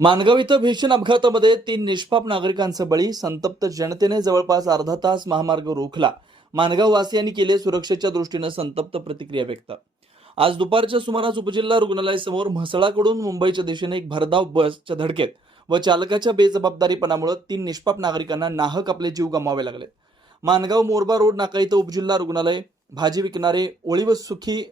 मानगाव इथं भीषण अपघातामध्ये तीन निष्पाप नागरिकांचा बळी संतप्त जनतेने जवळपास अर्धा तास महामार्ग रोखला. मानगाव वासियांनी केले सुरक्षेच्या दृष्टीनं संतप्त प्रतिक्रिया व्यक्त. आज दुपारच्या सुमारास उपजिल्हा रुग्णालयासमोर म्हसळाकडून मुंबईच्या दिशेने एक भरधाव बसच्या धडकेत व चालकाच्या बेजबाबदारीपणामुळे तीन निष्पाप नागरिकांना नाहक आपले जीव गमावे लागले मानगाव मोरबा रोड नाका इथं उपजिल्हा रुग्णालय भाजी विकणारे ओळी व सुखी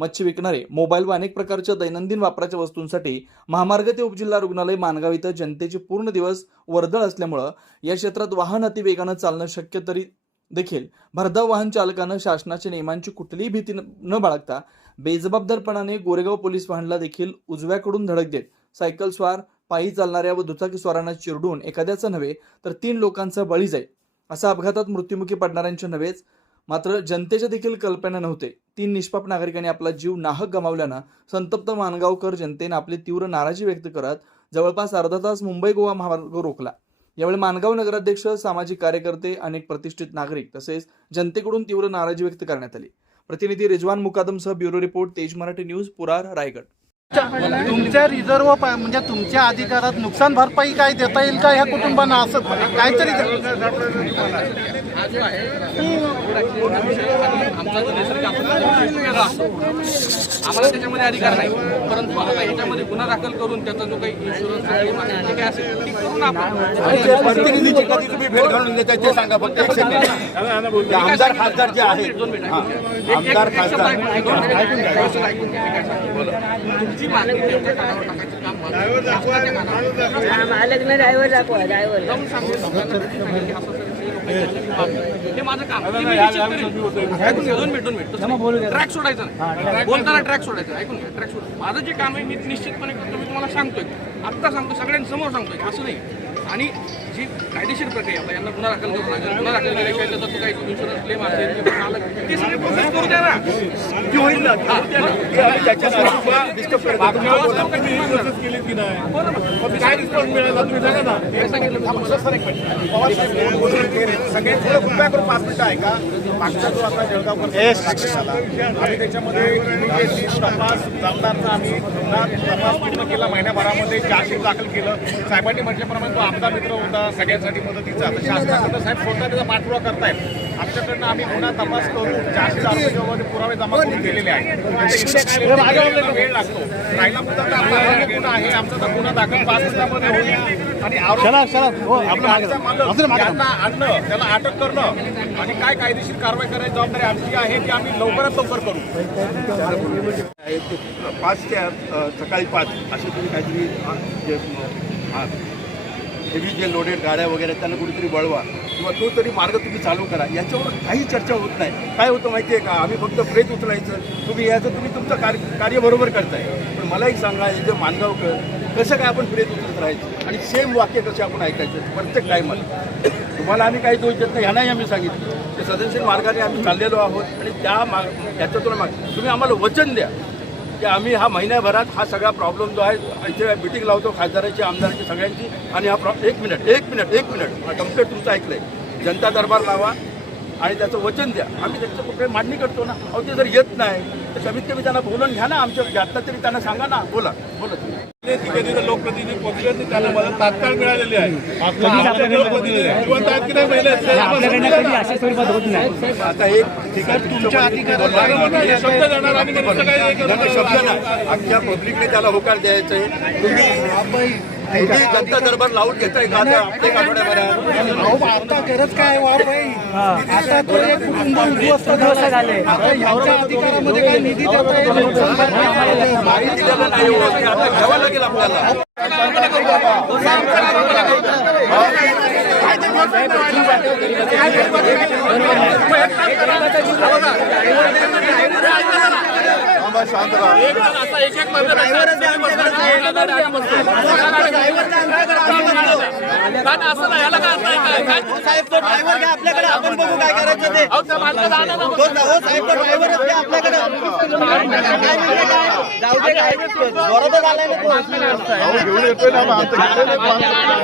मच्छी विकणारे मोबाईल व अनेक प्रकारच्या दैनंदिन वापराच्या वस्तूंसाठी महामार्ग ते उपजिल्हा रुग्णालय मानगाव इथं जनतेचे पूर्ण दिवस वर्दळ असल्यामुळं या क्षेत्रात वाहन अतिवेगानं चालणं शक्य तरी देखील. भरधाव वाहन चालकानं शासनाच्या नियमांची कुठलीही भीती न- न बाळगता बेजबाबदारपणाने गोरेगाव पोलीस वाहनला देखील उजव्याकडून धडक देत सायकल स्वार पायी चालणाऱ्या व दुचाकी स्वारांना चिरडून एखाद्याचा नव्हे तर तीन लोकांचा बळी जाईल असा अपघातात मृत्युमुखी पडणाऱ्यांच्या नव्हेच मात्र जनतेच्या देखील कल्पना नव्हते. तीन निष्पाप नागरिकांनी आपला जीव नाहक गमावल्यानं संतप्त मानगावकर जनतेनं आपली तीव्र नाराजी व्यक्त करत जवळपास अर्धा तास मुंबई गोवा महामार्ग रोखला. यावेळी मानगाव नगराध्यक्ष सामाजिक कार्यकर्ते अनेक प्रतिष्ठित नागरिक तसेच जनतेकडून तीव्र नाराजी व्यक्त करण्यात आली. प्रतिनिधी रिजवान मुकादमसह ब्युरो रिपोर्ट तेज मराठी न्यूज पुरार रायगड. तुमच्या रिझर्व प- म्हणजे तुमच्या अधिकारात नुकसान भरपाई काय देता येईल का ह्या कुटुंबांना असं काहीतरी आम्हाला त्याच्यामध्ये अधिकार नाही. परंतु आता ह्याच्यामध्ये गुन्हा दाखल करून त्याचा जो काही इन्शुरन्स ते असेल करून आपण सांगा फक्त आमदार खासदार जे आहेत. आमदार खासदार. ऐकून घ्या, दोन मिनिटं ऐकून घ्या. व्यवस्थित ऐकून घ्या. मी काय सांगतो, बोला. तुमची मागणी त्यांच्या कानावर टाकायचं काम मला शासनाच्या कानावर मालक ना ड्रायव्हर दाखवा ड्रायव्हर. हे माझं काम. दोन मिनिट दोन मिनिट. ट्रॅक सोडायचा नाही. बोलताना ट्रॅक सोडायचा ऐकून घ्या ट्रॅक सोड माझं जे काम आहे मी निश्चितपणे करतो. मी तुम्हाला सांगतोय. आत्ता सांगतो सगळ्यांसमोर सांगतोय. असं नाही. आणि जी कायदेशीर प्रक्रिया यांना गुन्हा दाखल करावा लागेल गुन्हा दाखल केल्याशिवाय त्याचा तो काही इन्शुरन्स क्लेम असेल ते सगळे प्रोसेस करू द्या ना. ती होईल ना. काय रिस्पॉन्स मिळाला तुम्ही सांगा ना. सांगितलं मी तुम्हाला. पवार साहेब बोलून बोलून गेले. सगळे थोडं कृपया करून पाच मिनिटं आहे का मागचा जो आता जळगावकर झाला आम्ही त्याच्यामध्ये immediately तपास जामदारचा आम्ही पुन्हा तपास पूर्ण केला. महिन्याभरामध्ये चार्जशीट दाखल केलं. साहेबांनी म्हटल्याप्रमाणे तो आमदार मित्र होता सगळ्यांसाठी मदतीचा. आता शासनाकडनं साहेब स्वतः त्याचा पाठपुरावा करतायत. आमच्याकडनं आम्ही पुन्हा तपास करून चारशे आरोग्यामध्ये पुरावे जमा करून दिलेले आहेत. आता इकडे काय वेळ लागतो. राहिला मुद्दा तर आपला आरोग्य गुन्हा आहे. आमचा तर गुन्हा दाखल पाच मिनिटामध्ये होईल. आणि यांना आणणं त्याला अटक करणं आणि काय कायदेशीर कारवाई करायची जबाबदारी आमची आहे ती आम्ही लवकरात लवकर करू. पाच ते सकाळी पाच असे तुम्ही काहीतरी हा, हेवी जे लोडेड गाड्या वगैरे त्यांना कुठेतरी वळवा. किंवा तो तरी मार्ग तुम्ही चालू करा. याच्यावर काही चर्चा होत नाही. काय होतं माहिती आहे का? आम्ही फक्त प्रेत उचलायचं. तुम्ही यायचं तुम्ही तुमचं कार्य कार्य बरोबर करताय. पण मला एक सांगा हे जे मानगावकर कसं काय आपण प्रेत उचलत राहायचं? आणि सेम वाक्य कसे आपण ऐकायचं? प्रत्येक टायमाला तुम्हाला आम्ही काही दोष देत नाही ह्यानाही आम्ही सांगितलं. ते सदनशील मार्गाने आम्ही चाललेलो आहोत आणि त्या माग त्याच्यातून माग तुम्ही आम्हाला वचन द्या. की आम्ही हा महिन्याभरात हा सगळा प्रॉब्लेम जो आहे इथे मिटिंग लावतो खासदाराची आमदाराची सगळ्यांची. आणि हा प्रॉ एक मिनिट एक मिनिट एक मिनिट कम्प्लेट तुमचं ऐकलंय. जनता दरबार लावा आणि त्याचं वचन द्या. आम्ही त्याचं कुठे मांडणी करतो ना? अहो ते जर येत नाही तर कमीत कमी त्यांना बोलून घ्या ना आमच्या ज्यातलं तरी त्यांना सांगा ना. बोला. बोला. तिथे तिथे लोकप्रतिनिधी पोहोचले तर त्यांना मदत तात्काळ मिळालेली आहे. आमचे लोकप्रतिनिधी जिवंत आहेत की नाही मेले आहेत? ते आम्हाला आता एक ठीक आहे तुमच्या बरोबर आहे, शब्द नाही, शब्द नाही. आमच्या पब्लिकने त्याला होकार द्यायचा आहे. तुम्ही तुम्ही जनता दरबार लावून घेताय का? आता गरज काय बाई आता तो एक कुटुंब उद्ध्वस्त झालंय. आता ह्याच्या अधिकारामध्ये काय निधी देता येईल हो, आता घ्यावं लागेल आपल्याला. राहा. काय साहेब तो ड्रायव्हर घ्या आपल्याकडे. आपण बघू काय करायचं ते. तो हो साहेब तो ड्रायव्हरच घ्या आपल्याकडे. जाऊ दे काय बरोबर आलाय ना तो. घेऊन येतोय ना मग आता